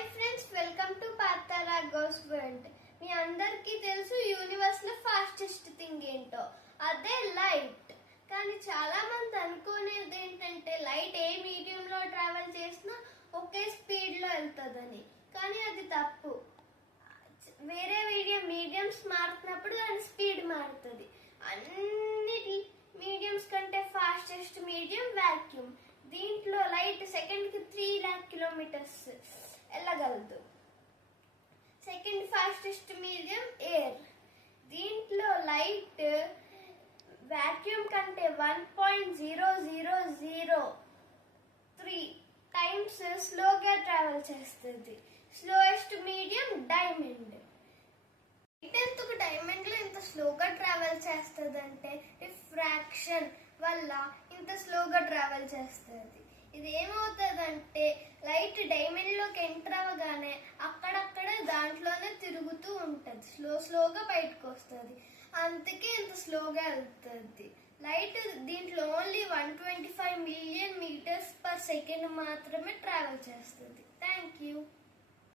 Hi friends, welcome to పాతారా గోస్ world. మీ అందరికీ తెలుసు యూనివర్స్ లో ఫాస్టెస్ట్ థింగ్ ఏంటో, అదే లైట్. కానీ చాలా మంది అనుకునేది ఏంటంటే లైట్ ఏ మీడియం లో ట్రావెల్ చేసినా ఒకే స్పీడ్ లో వెళ్తుందని. కానీ అది తప్పు. వేరే మీడియంస్ మారుతున్నప్పుడు దాని స్పీడ్ మారుతుంది. అన్ని మీడియంస్ కంటే ఫాస్టెస్ట్ మీడియం వాక్యూమ్. దీంట్లో లైట్ సెకండ్ కి 3 lakh kilometers వెళ్ళగలదు. Second fastest medium air. దీంట్లో లైట్ వాక్యూమ్ కంటే 1.0003 టైమ్స్ స్లోగా ట్రావెల్ చేస్తుంది. Slowest medium diamond. ఎందుకు డైమండ్ లో ఇంత స్లోగా ట్రావెల్ చేస్తుందంటే రిఫ్రాక్షన్ వల్ల ఇంత స్లోగా ట్రావెల్ చేస్తుంది. ఇది ఏమవుతుందంటే లైట్ డైమండ్ లోకి ఎంటర్ అవ్వగానే అక్కడక్కడ దాంట్లోనే తిరుగుతూ ఉంటది, స్లోగా బయటకు వస్తుంది. అందుకే ఇంత స్లోగా వెళ్తుంది. లైట్ దీంట్లో only 125 million meters per second మాత్రమే ట్రావెల్ చేస్తుంది. Thank you.